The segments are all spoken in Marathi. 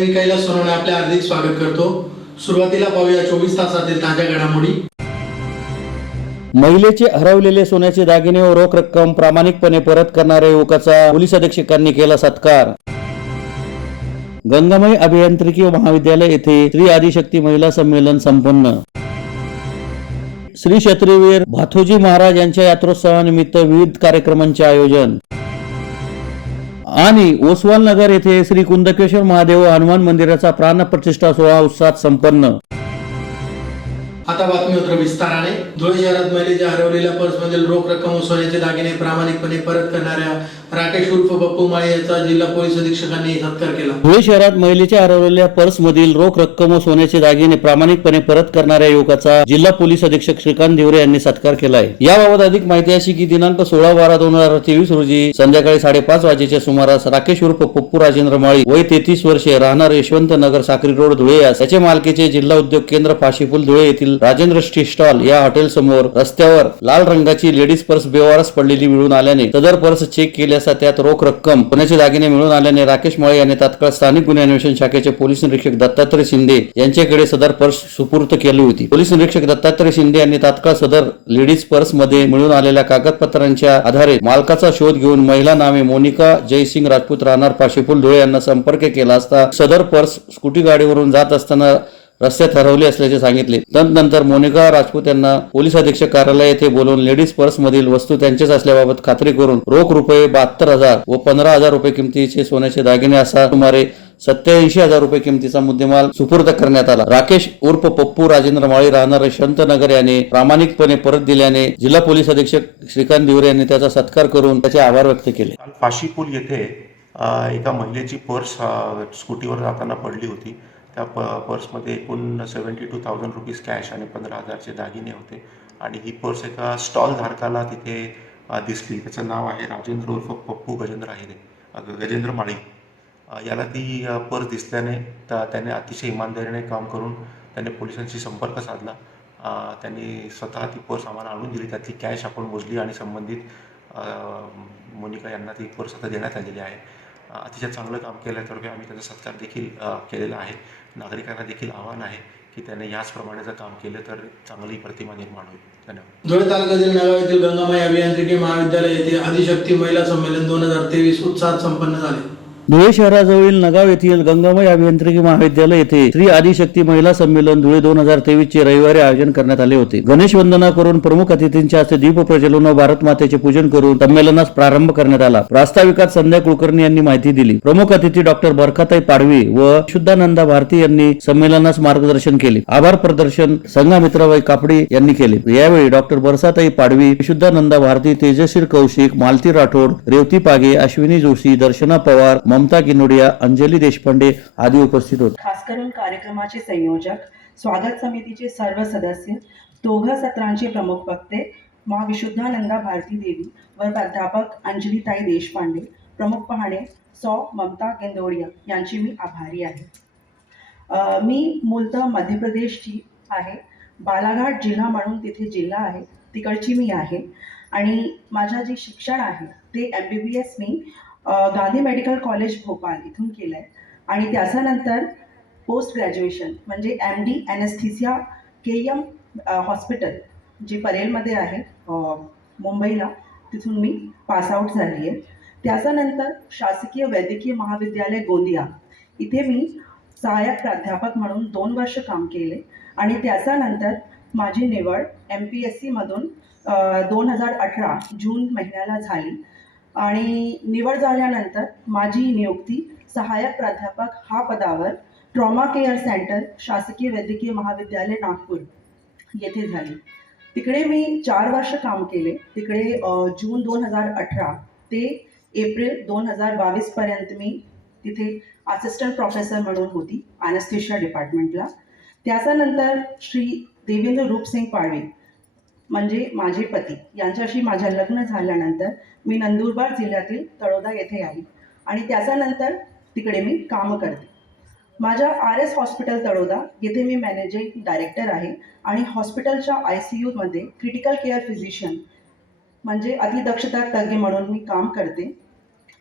मी कैलास सोनवणे आपले हार्दिक स्वागत करतो। सुरुवातीला पाहूया 24 तासातील ताज्या घडामोडी। महिलेचे हरवलेले सोन्याचे दागिने व रोख रक्कम प्रामाणिकपणे परत करणाऱ्या युवकाचा पोलीस अधीक्षकांनी केला सत्कार। गंगामय अभियांत्रिकी महाविद्यालय येथे श्री आदिशक्ती महिला संमेलन संपन्न। श्री क्षत्रियवीर भाथोजी महाराज यांच्या यात्रोत्सवानिमित्त विविध कार्यक्रमांचे आयोजन। आणि ओसवाल नगर येथे श्री कुंदकेश्वर महादेव हनुमान मंदिराचा प्राण प्रतिष्ठा सोहळा उत्साहात संपन्न। आता बातमीपत्र विस्ताराने। धुळे शहरात महिलेच्या हरवलेल्या पर्समधील रोख रक्कम व सोन्याचे दागिने प्रामाणिकपणे परत करणाऱ्या राकेश उर्फ बप्पू माळे याचा जिल्हा पोलीस अधीक्षकांनी सत्कार केला। धुळे शहरात महिलेच्या हरवलेल्या पर्समधील रोख रक्कम व सोन्याचे दागिने प्रामाणिकपणे परत करणाऱ्या युवकाचा जिल्हा पोलीस अधीक्षक श्रीकांत दिवरे यांनी सत्कार केला आहे। याबाबत अधिक माहिती अशी की दिनांक 16/12/2023 रोजी संध्याकाळी 5:30 वाजेच्या सुमारास राकेश उर्फ पप्पू राजेंद्र माळी वय 33 वर्षे राहणार यशवंत नगर साक्री रोड धुळे याचे मालकीचे जिल्हा उद्योग केंद्र फाशीपूल धुळे येथील राजेंद्र स्टी स्टॉल या हॉटेल समोर रस्त्यावर लाल रंगाची लेडीज पर्स बेवारस पडलेली मिळून आल्याने सदर पर्स चेक केली असता त्यात रोख रक्कम सोन्याचे दागिने मिळून आल्याने राकेश माळे यांनी तात्काळ स्थानिक गुन्हे अन्वेषण शाखेचे पोलीस निरीक्षक दत्तात्रय शिंदे यांच्याकडे सदर पर्स सुपूर्द केली होती। पोलीस निरीक्षक दत्तात्रय शिंदे यांनी तात्काळ सदर लेडीज पर्स मध्ये मिळून आलेल्या कागदपत्रांच्या आधारे मालकाचा शोध घेऊन महिला नामे मोनिका जयसिंग राजपूत राहणार फाशीपूल धुळे यांना संपर्क केला असता सदर पर्स स्कूटी गाडीवरून जात असताना रस्त्यात हरवले असल्याचे सांगितले। तदनंतर मोनिका राजपूत यांना पोलीस अधीक्षक कार्यालय येथे बोलवून लेडीज पर्स मधील वस्तू त्यांचेच असल्याबाबत खात्री करून रोख रुपये 72,000 व 15,000 रुपये किमतीचे सोन्याचे दागिने असा सुमारे 87,000 रुपये किमतीचा मुद्देमाल सुपूर्द करण्यात आला। राकेश उर्फ पप्पू राजेंद्र माळी राहणार यशवंत नगर याने प्रामाणिकपणे परत दिल्याने जिल्हा पोलीस अधीक्षक श्रीकांत दिवरे यांनी त्याचा सत्कार करून त्याचे आभार व्यक्त केले। फाशीपूल येथे एका महिलेची पर्स स्कूटीवर जाताना पडली होती। त्या पर्समध्ये एकूण 72,000 रुपीज कॅश आणि 15,000चे दागिने होते आणि ही पर्स एका स्टॉल धारकाला तिथे दिसली। त्याचं नाव आहे राजेंद्र उर्फ पप्पू गजेंद्र माळी। याला ती पर्स दिसल्याने त्याने अतिशय इमानदारीने काम करून त्याने पोलिसांशी संपर्क साधला। त्यांनी स्वतः ती पर्स आम्हाला आणून दिली। त्यातली कॅश आपण मोजली आणि संबंधित मोनिका यांना ती पर्स आता देण्यात आलेली आहे। अतिशय चांगलं काम केल्यातर्फे आम्ही त्याचा सत्कार देखील केलेला आहे। नागरिकांना देखील आव्हान आहे की त्याने याचप्रमाणे जर काम केलं तर चांगली प्रतिमा निर्माण होईल। धन्यवाद। धुळे तालुक्यातील नगाव येथील गंगामय अभियांत्रिकी महाविद्यालय येथे आदिशक्ती महिला संमेलन 2023 उत्साहात संपन्न झाले। धुळे शहराजवळील नगाव येथील गंगामय अभियांत्रिकी महाविद्यालय येथे श्री आदिशक्ती महिला संमेलन धुळे 2023 चे रविवारी आयोजन करण्यात आले होते। गणेश वंदना करून प्रमुख अतिथींच्या हस्ते दीप प्रज्वलन व भारत मातेचे पूजन करून संमेलनास प्रारंभ करण्यात आला। प्रास्ताविकात संध्या कुलकर्णी यांनी माहिती दिली। प्रमुख अतिथी डॉक्टर बरखाताई पाडवी व शुद्धानंदा भारती यांनी संमेलनास मार्गदर्शन केले। आभार प्रदर्शन संघमित्राबाई कापडी यांनी केले। यावेळी डॉक्टर बरसाताई पाडवी, शुद्धानंदा भारती, तेजश्री कौशिक, मालती राठोड, रेवती पागे, अश्विनी जोशी, दर्शना पवार, ममता किनोडिया, अंजली देशपांडे आदी उपस्थित होते। खास करून कार्यक्रमाचे संयोजक, स्वागत समितीचे सर्व सदस्य, दोघा सत्रांचे प्रमुख वक्ते मा विशुद्धानंदा भारती देवी व प्राध्यापक अंजलीताई देशपांडे, प्रमुख पाहुणे सौ ममता किनोडिया यांची मी आभारी आहे। मी मूलतः मध्य प्रदेशची आहे। बालाघाट जिल्हा म्हणून तिथे जिल्हा आहे, तिकडची मी आहे आणि माझं जे शिक्षण आहे ते MBBS मी गांधी मेडिकल कॉलेज भोपाळ इथून केलं आहे आणि त्याच्यानंतर पोस्ट ग्रॅज्युएशन म्हणजे MD ॲनेस्थेसिया KM हॉस्पिटल जे परेलमध्ये आहे मुंबईला, तिथून मी पासआउट झाली आहे। त्याच्यानंतर शासकीय वैद्यकीय महाविद्यालय गोंदिया इथे मी सहाय्यक प्राध्यापक म्हणून 2 वर्ष काम केले आणि त्याच्यानंतर माझी निवड MPSC मधून 2018 जून महिन्याला झाली आणि निवड झाल्यानंतर माझी नियुक्ती सहाय्यक प्राध्यापक हा पदावर ट्रॉमा केअर सेंटर शासकीय वैद्यकीय महाविद्यालय नागपूर येथे झाली। तिकडे मी 4 वर्ष काम केले। तिकडे जून 2018 ते एप्रिल 2022 पर्यंत मी तिथे असिस्टंट प्रोफेसर म्हणून होती ॲनेस्थेशिया डिपार्टमेंटला। त्याच्यानंतर श्री देवेंद्र रूपसिंग पाडवी म्हणजे माझे पती यांच्याशी माझं लग्न झाल्यानंतर मी नंदुरबार जिल्ह्यातील तळोदा येथे आली आणि त्याच्यानंतर तिकडे मी काम करते। माझ्या RS हॉस्पिटल तळोदा येथे मी मॅनेजिंग डायरेक्टर आहे आणि हॉस्पिटलच्या ICU मध्ये क्रिटिकल केअर फिजिशियन म्हणजे अतिदक्षता तज्ञ म्हणून मी काम करते।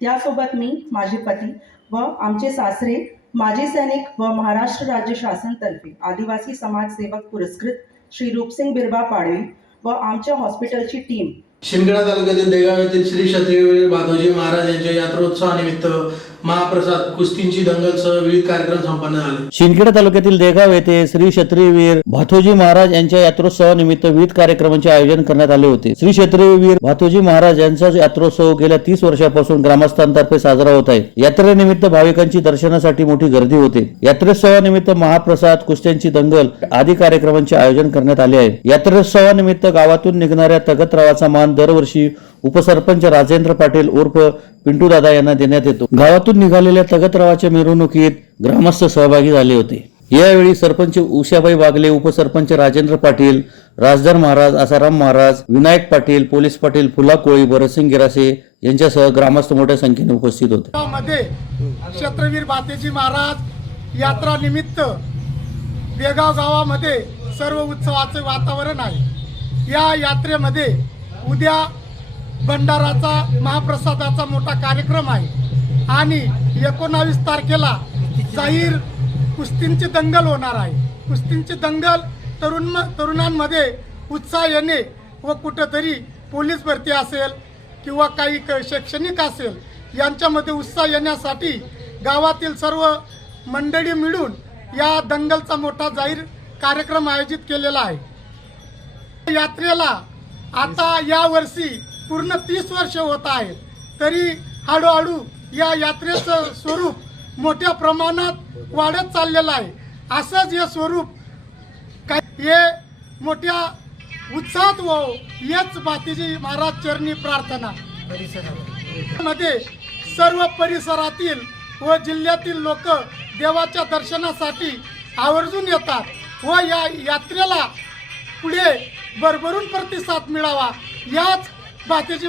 त्यासोबत मी माझे पती व आमचे सासरे माजी सैनिक व महाराष्ट्र राज्य शासनतर्फे आदिवासी समाजसेवक पुरस्कृत श्री रूपसिंग बिरबा पाडवी व आमच्या हॉस्पिटलची टीम शिंदखेडा तालुक्यातील देगाव येथील श्री क्षत्रियवीर भातोजी महाराज यांच्या यात्रोत्सवानिमित्त महाप्रसाद, कुस्तींची दंगलसह विविध कार्यक्रम संपन्न झाले. शिंदखेडा तालुक्यातील देगाव येथे श्री क्षत्रियवीर भातोजी महाराज यांच्या यात्रोत्सवानिमित्त विविध कार्यक्रमांचे आयोजन करण्यात आले होते. श्री क्षत्रियवीर भातोजी महाराज यांचा यात्रोत्सव गेल्या 30 वर्षापासून ग्रामस्थांतर्फे साजरा होत आहे. यात्रेनिमित्त भाविकांची दर्शनासाठी मोठी गर्दी होते. यात्रोत्सवानिमित्त महाप्रसाद, कुस्त्यांची दंगल आदी कार्यक्रमांचे आयोजन करण्यात आले आहे. यात्रोत्सवानिमित्त गावातून निघणाऱ्या तगतरावाचा मान दरवर्षी उपसरपंच राजेंद्र पाटील उर्फ पिंटू दादा यांना देण्यात येतो. गावातून निघालेल्या तगतरावाच्या मिरवणुकीत ग्रामस्थ सहभागी झाले होते. यावेळी सरपंच उषाबाई बागले, उपसरपंच राजेंद्र पाटील, राजदार महाराज, आसाराम महाराज, विनायक पाटील, पोलीस पाटील फुला कोळी, भरतसिंग गिरासे यांच्यासह ग्रामस्थ मोठ्या संख्येने उपस्थित होते. मध्ये क्षत्रवीर भातेजी महाराज यात्रा निमित्त बेगाव गावामध्ये सर्व उत्सवाचे वातावरण आहे. या यात्रेमध्ये उद्या भंडाराचा, महाप्रसादाचा मोठा कार्यक्रम आहे आणि 19 तारखेला जाहीर कुस्तींची दंगल होणार आहे. कुस्तींची दंगल तरुणांमध्ये उत्साह येणे व कुठेतरी पोलीस भरती असेल किंवा काही शैक्षणिक असेल यांच्यामध्ये उत्साह येण्यासाठी गावातील सर्व मंडळी मिळून या दंगलचा मोठा जाहीर कार्यक्रम आयोजित केलेला आहे. यात्रेला आता या वर्षी पूर्ण 30 वर्ष होत आहेत. तरी हळूहळू या यात्रेचं स्वरूप मोठ्या प्रमाणात वाढत चाललेलं आहे. असंच हे स्वरूप हे मोठ्या उत्साहात व्हावं हेच भातीजी महाराज चरणी प्रार्थना. मध्ये सर्व परिसरातील व जिल्ह्यातील लोक देवाच्या दर्शनासाठी आवर्जून येतात व या यात्रेला पुढे भरभरून प्रतिसाद मिळावा याच भातीजी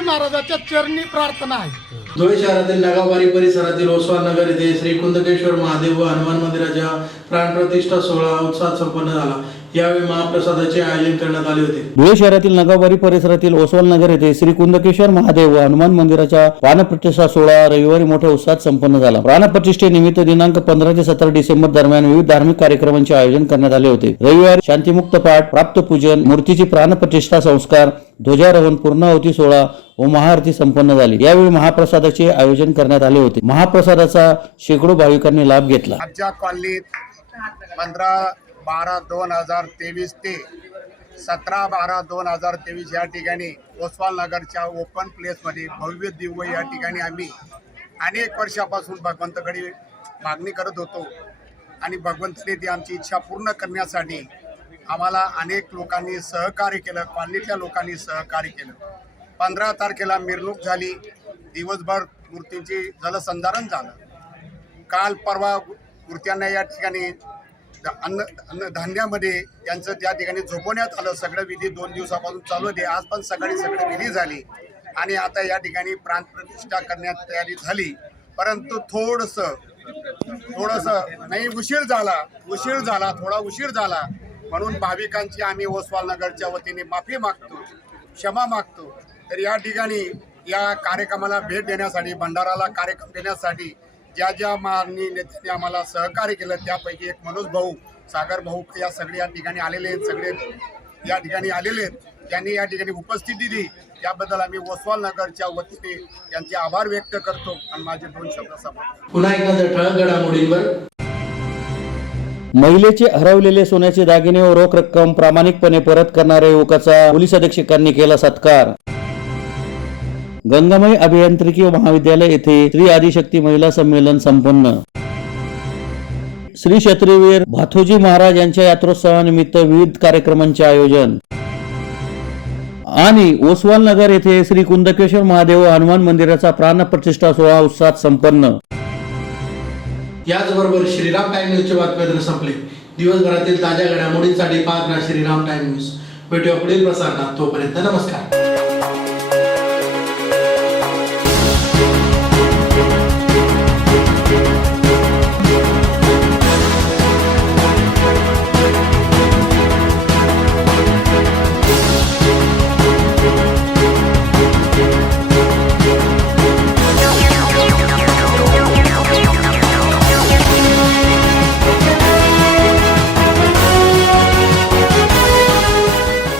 महाराजाच्या चरणी प्रार्थना आहे. धुळे शहरातील नगावारी परिसरातील ओसवाल नगर येथे श्री कुंदकेश्वर महादेव व हनुमान मंदिराच्या प्राणप्रतिष्ठा सोहळा उत्साहात संपन्न झाला. यावेळी महाप्रसादाचे आयोजन करण्यात आले होते. धुळे शहरातील नगावारी परिसरातील ओसवाल नगर येथे श्री कुंदकेश्वर महादेव व हनुमान मंदिराच्या प्राणप्रतिष्ठा सोहळा रविवारी मोठ्या उत्साहात संपन्न झाला. प्राणप्रतिष्ठेनिमित्त दिनांक 15 ते 17 डिसेंबर दरम्यान विविध धार्मिक कार्यक्रमांचे आयोजन करण्यात आले होते. रविवारी शांतीमुक्त पाठ, प्राप्तपूजन, मूर्तीची प्राणप्रतिष्ठा संस्कार, ध्वजारोहण, पूर्णाहुती सोहळा व महाआरती संपन्न झाली. यावेळी महाप्रसादाचे आयोजन करण्यात आले होते. महाप्रसादाचा शेकडो भाविकांनी लाभ घेतला. आमच्या कॉलनीत 15/12/2023 ते 17/12/2023 या ठिकाणी ओसवाल नगरच्या ओपन प्लेसमध्ये भव्य दिव्य या ठिकाणी आम्ही अनेक वर्षापासून भगवंताकडे मागणी करत होतो आणि भगवंताने ती आमची इच्छा पूर्ण करण्यासाठी आम्हाला अनेक लोकांनी सहकार्य केलं. कॉलनीतल्या लोकांनी सहकार्य केलं. 15 तारखेला मिरवणूक झाली. दिवसभर मूर्तींची जलसंधारण झालं. काल परवा मूर्त्यांना या ठिकाणी धान्यामध्ये त्यांचं त्या ठिकाणी झोपवण्यात आलं. सगळं विधी 2 दिवसापासून चालू होते. आज पण सकाळी सगळी विधी झाली आणि आता या ठिकाणी प्राणप्रतिष्ठा करण्यात तयारी झाली. परंतु थोडंसं नाही उशीर झाला म्हणून भाविकांची आम्ही ओसवाल नगरच्या वतीने माफी मागतो, क्षमा मागतो. तर या ठिकाणी या कार्यक्रमाला भेट देण्यासाठी, भंडाराला कार्यक्रम देण्यासाठी ज्या माननीय नेत्यांनी आम्हाला सहकार्य केलं त्यापैकी एक मनोज भाऊ, सागर भाऊ या सगळे या ठिकाणी आलेले आहेत. त्यांनी या ठिकाणी उपस्थिती दिली त्याबद्दल आम्ही ओसवाल नगरच्या वतीने त्यांचे आभार व्यक्त करतो आणि माझे 2 शब्द समाप्त. पुन्हा एकदा ठळक घडामोडींवर. महिलेचे हरवलेले सोन्याचे दागिने व रोख रक्कम प्रामाणिकपणे परत करणाऱ्या युवकाचा पोलीस अधीक्षकांनी केला सत्कार. गंगामय अभियांत्रिकी महाविद्यालय येथे श्री आदिशक्ती महिला संमेलन संपन्न. श्री क्षत्रियवीर भातोजी महाराज यांच्या यात्रोत्सवानिमित्त विविध कार्यक्रमांचे आयोजन. आणि ओसवाल नगर येथे श्री कुंदकेश्वर महादेव व हनुमान मंदिराचा प्राणप्रतिष्ठा सोहळा उत्साहात संपन्न. याचबरोबर श्रीराम टाइम न्यूजचे बातमीपत्र संपले. दिवसभरातील ताज्या घडामोडींसाठी पाहत राहा श्रीराम टाइम न्यूज. भेटूया पुढील प्रसारणात. तोपर्यंत नमस्कार.